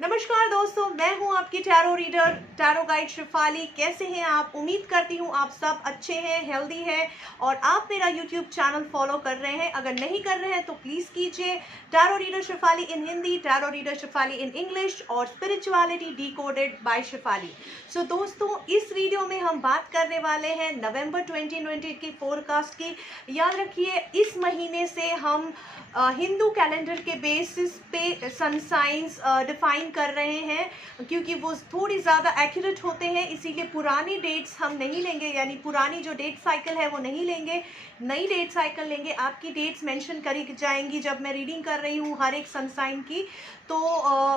नमस्कार दोस्तों, मैं हूं आपकी tarot reader, tarot guide Shifali. कैसे हैं आप? उम्मीद करती हूं आप सब अच्छे हैं, हेल्दी हैं और आप मेरा यूट्यूब चैनल फॉलो कर रहे हैं। अगर नहीं कर रहे हैं तो प्लीज़ कीजिए। Tarot reader Shifali in Hindi, tarot reader Shifali in English और spirituality decoded by Shifali. So दोस्तों, इस वीडियो में हम बात करने वाले हैं नवंबर 2020 की फोरकास्ट की। याद रखिए, इस महीने से हम हिंदू कैलेंडर के बेसिस पे सन साइंस डिफाइन कर रहे हैं, क्योंकि वो थोड़ी ज़्यादा एक्यूरेट होते हैं। इसीलिए पुरानी डेट्स हम नहीं लेंगे, यानी पुरानी जो डेट साइकिल है वो नहीं लेंगे, नई डेट साइकिल लेंगे। आपकी डेट्स मेंशन करी जाएंगी जब मैं रीडिंग कर रही हूँ हर एक सन साइन की। तो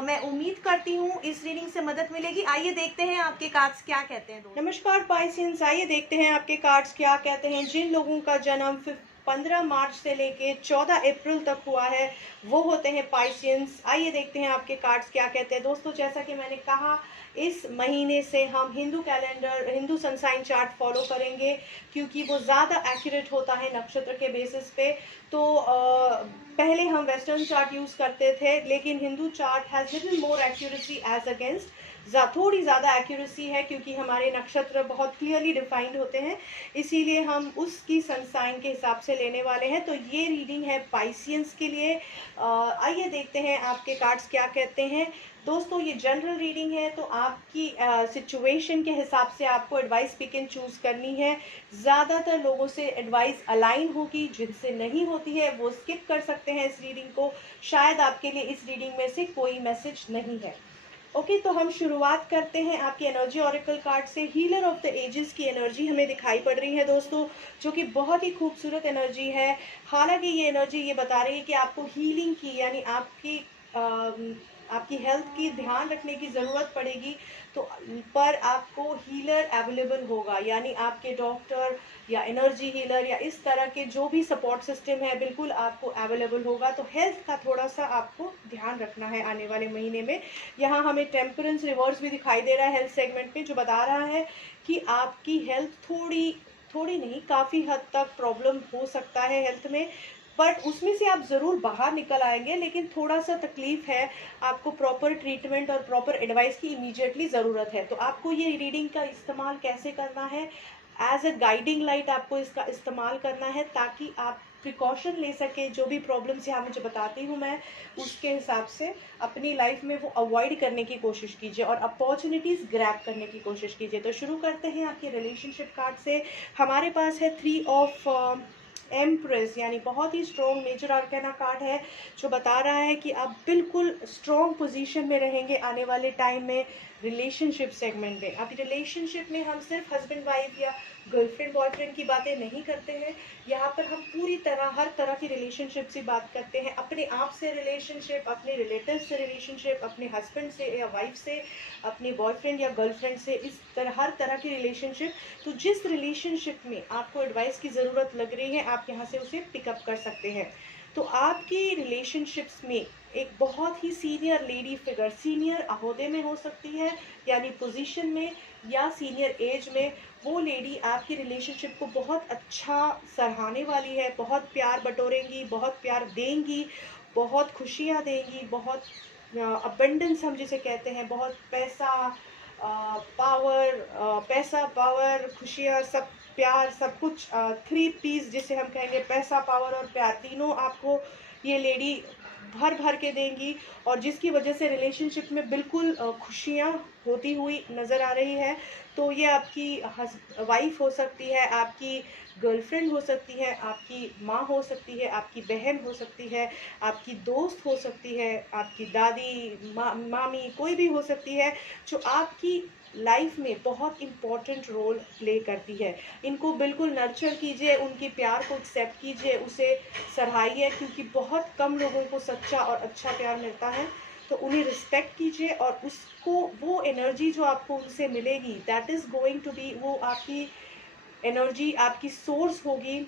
मैं उम्मीद करती हूँ इस रीडिंग से मदद मिलेगी। आइए देखते हैं आपके कार्ड्स क्या कहते हैं। नमस्कार पाइसियंस, आइए देखते हैं आपके कार्ड्स क्या कहते हैं। जिन लोगों का जन्म 15 मार्च से लेके 14 अप्रैल तक हुआ है वो होते हैं पाइसियंस। आइए देखते हैं आपके कार्ड्स क्या कहते हैं। दोस्तों, जैसा कि मैंने कहा, इस महीने से हम Hindu calendar, Hindu sunshine chart follow करेंगे, क्योंकि वो ज़्यादा एक्यूरेट होता है नक्षत्र के बेसिस पे। तो पहले हम वेस्टर्न चार्ट यूज़ करते थे, लेकिन Hindu chart has little more accuracy as against, थोड़ी ज़्यादा एक्यूरेसी है, क्योंकि हमारे नक्षत्र बहुत क्लियरली डिफाइंड होते हैं। इसीलिए हम उसकी सनसाइन के हिसाब से लेने वाले हैं। तो ये रीडिंग है पाइसियंस के लिए। आइए देखते हैं आपके कार्ड्स क्या कहते हैं। दोस्तों, ये जनरल रीडिंग है, तो आपकी सिचुएशन के हिसाब से आपको एडवाइस पिक एंड चूज करनी है। ज़्यादातर लोगों से एडवाइस अलाइन होगी, जिनसे नहीं होती है वो स्किप कर सकते हैं इस रीडिंग को। शायद आपके लिए इस रीडिंग में से कोई मैसेज नहीं है। ओके, तो हम शुरुआत करते हैं आपकी एनर्जी ऑरेकल कार्ड से। हीलर ऑफ द एजेस की एनर्जी हमें दिखाई पड़ रही है दोस्तों, जो कि बहुत ही खूबसूरत एनर्जी है। हालांकि ये एनर्जी ये बता रही है कि आपको हीलिंग की, यानी आपकी हेल्थ की ध्यान रखने की ज़रूरत पड़ेगी। तो पर आपको हीलर अवेलेबल होगा, यानी आपके डॉक्टर या एनर्जी हीलर या इस तरह के जो भी सपोर्ट सिस्टम है बिल्कुल आपको अवेलेबल होगा। तो हेल्थ का थोड़ा सा आपको ध्यान रखना है आने वाले महीने में। यहाँ हमें टेम्परेंस रिवर्स भी दिखाई दे रहा है हेल्थ सेगमेंट में, जो बता रहा है कि आपकी हेल्थ थोड़ी नहीं, काफ़ी हद तक प्रॉब्लम हो सकता है हेल्थ में, बट उसमें से आप ज़रूर बाहर निकल आएंगे। लेकिन थोड़ा सा तकलीफ है, आपको प्रॉपर ट्रीटमेंट और प्रॉपर एडवाइस की इमीडिएटली ज़रूरत है। तो आपको ये रीडिंग का इस्तेमाल कैसे करना है, एज अ गाइडिंग लाइट आपको इसका इस्तेमाल करना है, ताकि आप प्रिकॉशन ले सके। जो भी प्रॉब्लम्स यहाँ मुझे बताती हूँ मैं, उसके हिसाब से अपनी लाइफ में वो अवॉइड करने की कोशिश कीजिए और अपॉर्चुनिटीज़ ग्रैब करने की कोशिश कीजिए। तो शुरू करते हैं आपके रिलेशनशिप कार्ड से। हमारे पास है 3 ऑफ एम्प्रेस, यानी बहुत ही स्ट्रॉन्ग मेजर आर्काना कार्ड है, जो बता रहा है कि आप बिल्कुल स्ट्रॉन्ग पोजीशन में रहेंगे आने वाले टाइम में रिलेशनशिप सेगमेंट में। अब रिलेशनशिप में हम सिर्फ हस्बैंड वाइफ या गर्लफ्रेंड बॉयफ्रेंड की बातें नहीं करते हैं। यहाँ पर हम पूरी तरह हर तरह की रिलेशनशिप से बात करते हैं। अपने आप से रिलेशनशिप, अपने रिलेटिव से रिलेशनशिप, अपने हस्बैंड से या वाइफ से, अपने बॉयफ्रेंड या गर्लफ्रेंड से, इस तरह हर तरह की रिलेशनशिप। तो जिस रिलेशनशिप में आपको एडवाइस की ज़रूरत लग रही है, आप यहाँ से उसे पिकअप कर सकते हैं। तो आपकी रिलेशनशिप्स में एक बहुत ही सीनियर लेडी फिगर, सीनियर अहोदे में हो सकती है, यानी पोजीशन में, या सीनियर एज में, वो लेडी आपकी रिलेशनशिप को बहुत अच्छा सराहने वाली है, बहुत प्यार बटोरेंगी, बहुत प्यार देंगी, बहुत खुशियाँ देंगी, बहुत अबंडेंस हम जिसे कहते हैं, बहुत पैसा, पावर, पैसा, पावर, खुशियाँ, सब प्यार, सब कुछ, 3 पीस जिसे हम कहेंगे, पैसा, पावर और प्यार, तीनों आपको ये लेडी भर भर के देंगी। और जिसकी वजह से रिलेशनशिप में बिल्कुल खुशियाँ होती हुई नज़र आ रही है। तो ये आपकी वाइफ हो सकती है, आपकी गर्लफ्रेंड हो सकती है, आपकी माँ हो सकती है, आपकी बहन हो सकती है, आपकी दोस्त हो सकती है, आपकी दादी, मामी, कोई भी हो सकती है, जो आपकी लाइफ में बहुत इम्पॉर्टेंट रोल प्ले करती है। इनको बिल्कुल नर्चर कीजिए, उनकी प्यार को एक्सेप्ट कीजिए, उसे सराहिए, क्योंकि बहुत कम लोगों को सच्चा और अच्छा प्यार मिलता है। तो उन्हें रिस्पेक्ट कीजिए, और उसको, वो एनर्जी जो आपको उनसे मिलेगी, that is going to be, वो आपकी एनर्जी, आपकी सोर्स होगी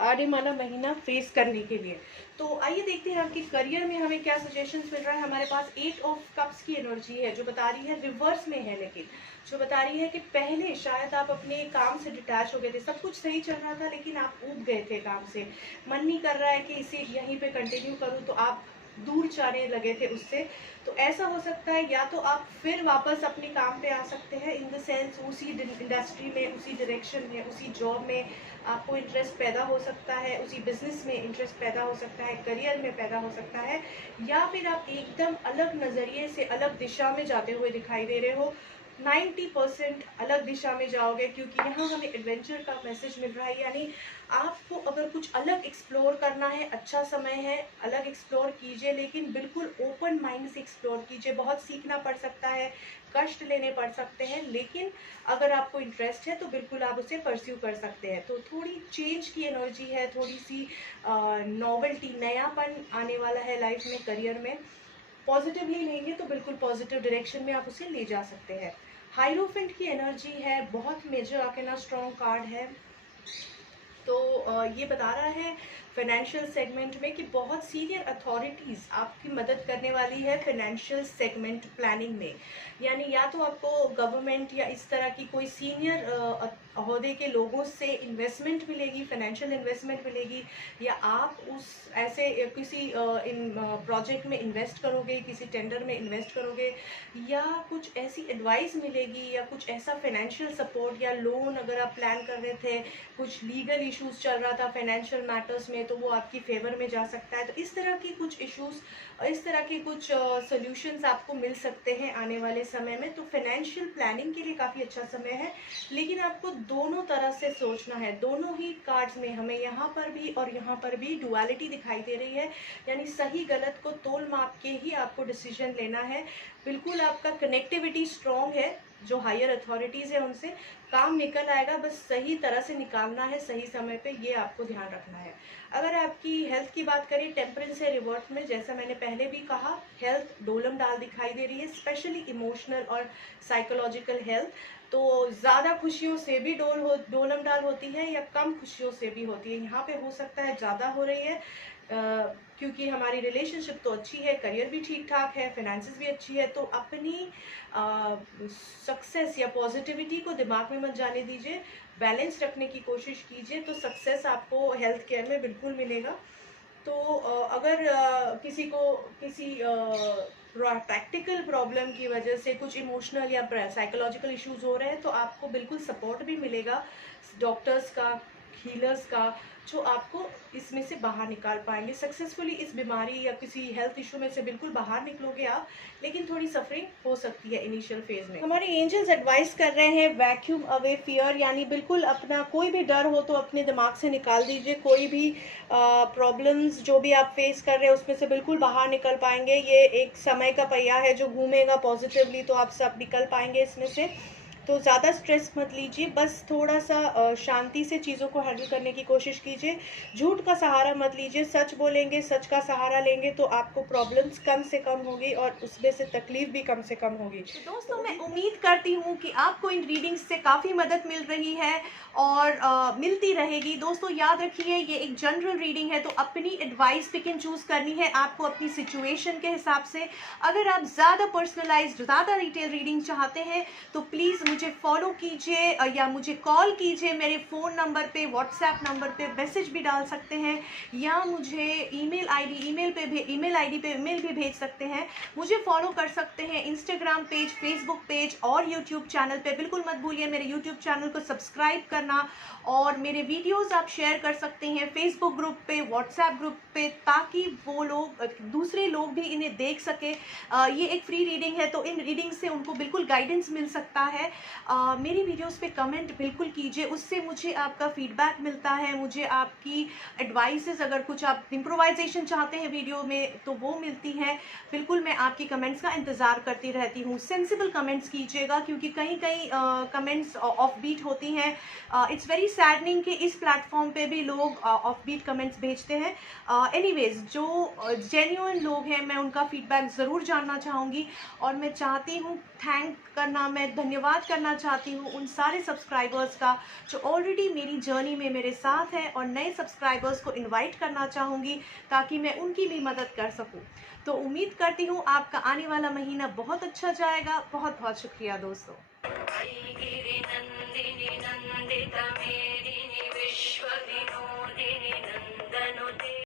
आने वाला महीना फेस करने के लिए। तो आइए देखते हैं आपके करियर में हमें क्या सजेशंस मिल रहा है। हमारे पास 8 ऑफ कप्स की एनर्जी है, जो बता रही है, रिवर्स में है, लेकिन जो बता रही है कि पहले शायद आप अपने काम से डिटैच हो गए थे, सब कुछ सही चल रहा था, लेकिन आप ऊब गए थे काम से, मन नहीं कर रहा है कि इसे यहीं पे कंटिन्यू करूँ, तो आप दूर जाने लगे थे उससे। तो ऐसा हो सकता है या तो आप फिर वापस अपने काम पे आ सकते हैं, इन द सेंस उसी इंडस्ट्री में, उसी डायरेक्शन में, उसी जॉब में आपको इंटरेस्ट पैदा हो सकता है, उसी बिजनेस में इंटरेस्ट पैदा हो सकता है, करियर में पैदा हो सकता है, या फिर आप एकदम अलग नज़रिए से अलग दिशा में जाते हुए दिखाई दे रहे हो। 90% अलग दिशा में जाओगे, क्योंकि यहाँ हमें एडवेंचर का मैसेज मिल रहा है। यानी आपको अगर कुछ अलग एक्सप्लोर करना है, अच्छा समय है, अलग एक्सप्लोर कीजिए, लेकिन बिल्कुल ओपन माइंड से एक्सप्लोर कीजिए। बहुत सीखना पड़ सकता है, कष्ट लेने पड़ सकते हैं, लेकिन अगर आपको इंटरेस्ट है तो बिल्कुल आप उसे परस्यू कर सकते हैं। तो थोड़ी चेंज की एनर्जी है, थोड़ी सी नॉवेल्टी, नयापन आने वाला है लाइफ में, करियर में। पॉजिटिवली लेंगे तो बिल्कुल पॉजिटिव डायरेक्शन में आप उसे ले जा सकते हैं। हाइरोफेंट की एनर्जी है, बहुत मेजर आर्केना स्ट्रॉन्ग कार्ड है। तो ये बता रहा है फाइनेंशियल सेगमेंट में कि बहुत सीनियर अथॉरिटीज़ आपकी मदद करने वाली है फाइनेंशियल सेगमेंट प्लानिंग में। यानी या तो आपको गवर्नमेंट या इस तरह की कोई सीनियर अहदे के लोगों से इन्वेस्टमेंट मिलेगी, फाइनेंशियल इन्वेस्टमेंट मिलेगी, या आप उस ऐसे किसी इन प्रोजेक्ट में इन्वेस्ट करोगे, किसी टेंडर में इन्वेस्ट करोगे, या कुछ ऐसी एडवाइस मिलेगी, या कुछ ऐसा फाइनेंशियल सपोर्ट या लोन अगर आप प्लान कर रहे थे, कुछ लीगल इश्यूज चल रहा था फाइनेंशियल मैटर्स में, तो वो आपकी फेवर में जा सकता है। तो इस तरह की कुछ इश्यूज, इस तरह के कुछ सॉल्यूशंस आपको मिल सकते हैं आने वाले समय में। तो फाइनेंशियल प्लानिंग के लिए काफ़ी अच्छा समय है, लेकिन आपको दोनों तरह से सोचना है। दोनों ही कार्ड्स में हमें यहाँ पर भी और यहाँ पर भी डुअलिटी दिखाई दे रही है, यानी सही गलत को तोल माप के ही आपको डिसीजन लेना है। बिल्कुल आपका कनेक्टिविटी स्ट्रॉन्ग है, जो हायर अथॉरिटीज़ है उनसे काम निकल आएगा, बस सही तरह से निकालना है सही समय पे, ये आपको ध्यान रखना है। अगर आपकी हेल्थ की बात करें, टेम्परेंस से रिवर्ट में, जैसा मैंने पहले भी कहा, हेल्थ डोलम डाल दिखाई दे रही है, स्पेशली इमोशनल और साइकोलॉजिकल हेल्थ। तो ज़्यादा खुशियों से भी डोलम डाल होती है, या कम खुशियों से भी होती है। यहाँ पे हो सकता है ज़्यादा हो रही है, क्योंकि हमारी रिलेशनशिप तो अच्छी है, करियर भी ठीक ठाक है, फाइनेंसिस भी अच्छी है। तो अपनी सक्सेस या पॉजिटिविटी को दिमाग में मत जाने दीजिए, बैलेंस रखने की कोशिश कीजिए, तो सक्सेस आपको हेल्थ केयर में बिल्कुल मिलेगा। तो अगर किसी को किसी प्रैक्टिकल प्रॉब्लम की वजह से कुछ इमोशनल या साइकोलॉजिकल इश्यूज हो रहे हैं, तो आपको बिल्कुल सपोर्ट भी मिलेगा डॉक्टर्स का, हीलर्स का, जो आपको इसमें से बाहर निकाल पाएंगे सक्सेसफुली। इस बीमारी या किसी हेल्थ इशू में से बिल्कुल बाहर निकलोगे आप, लेकिन थोड़ी सफरिंग हो सकती है इनिशियल फेज में। हमारे एंजल्स एडवाइस कर रहे हैं वैक्यूम अवे फियर, यानी बिल्कुल अपना कोई भी डर हो तो अपने दिमाग से निकाल दीजिए। कोई भी प्रॉब्लम्स जो भी आप फेस कर रहे हैं उसमें से बिल्कुल बाहर निकल पाएंगे। ये एक समय का पहिया है जो घूमेगा पॉजिटिवली, तो आप सब निकल पाएंगे इसमें से। तो ज़्यादा स्ट्रेस मत लीजिए, बस थोड़ा सा शांति से चीज़ों को हैंडल करने की कोशिश कीजिए। झूठ का सहारा मत लीजिए, सच बोलेंगे, सच का सहारा लेंगे तो आपको प्रॉब्लम्स कम से कम होगी और उसमें से तकलीफ भी कम से कम होगी। तो दोस्तों, मैं उम्मीद करती हूँ कि आपको इन रीडिंग्स से काफ़ी मदद मिल रही है और मिलती रहेगी। दोस्तों याद रखिए, ये एक जनरल रीडिंग है, तो अपनी एडवाइस पिक एंड चूज़ करनी है आपको अपनी सिचुएशन के हिसाब से। अगर आप ज़्यादा पर्सनलाइज्ड, ज़्यादा डिटेल रीडिंग चाहते हैं तो प्लीज़ मुझे फॉलो कीजिए या मुझे कॉल कीजिए। मेरे फ़ोन नंबर पे, व्हाट्सएप नंबर पे मैसेज भी डाल सकते हैं, या मुझे ईमेल आईडी पे ईमेल भी भेज सकते हैं। मुझे फॉलो कर सकते हैं इंस्टाग्राम पेज, फेसबुक पेज और यूट्यूब चैनल पे। बिल्कुल मत भूलिए मेरे यूट्यूब चैनल को सब्सक्राइब करना, और मेरे वीडियोज़ आप शेयर कर सकते हैं फेसबुक ग्रुप पे, व्हाट्सएप ग्रुप पे, ताकि वो लोग, दूसरे लोग भी इन्हें देख सके। ये एक फ्री रीडिंग है, तो इन रीडिंग से उनको बिल्कुल गाइडेंस मिल सकता है। मेरी वीडियोस पे कमेंट बिल्कुल कीजिए, उससे मुझे आपका फीडबैक मिलता है, मुझे आपकी एडवाइसेस, अगर कुछ आप इम्प्रोवाइजेशन चाहते हैं वीडियो में तो वो मिलती हैं। बिल्कुल मैं आपकी कमेंट्स का इंतज़ार करती रहती हूँ। सेंसिबल कमेंट्स कीजिएगा, क्योंकि कहीं कमेंट्स ऑफ बीट होती हैं। इट्स वेरी सैडनिंग कि इस प्लेटफॉर्म पे भी लोग ऑफ बीट कमेंट्स भेजते हैं। एनीवेज, जो जेन्युइन लोग हैं मैं उनका फीडबैक ज़रूर जानना चाहूँगी, और मैं चाहती हूँ मैं धन्यवाद करना चाहती हूँ उन सारे सब्सक्राइबर्स का जो ऑलरेडी मेरी जर्नी में मेरे साथ हैं, और नए सब्सक्राइबर्स को इनवाइट करना चाहूँगी ताकि मैं उनकी भी मदद कर सकूँ। तो उम्मीद करती हूँ आपका आने वाला महीना बहुत अच्छा जाएगा। बहुत बहुत शुक्रिया दोस्तों।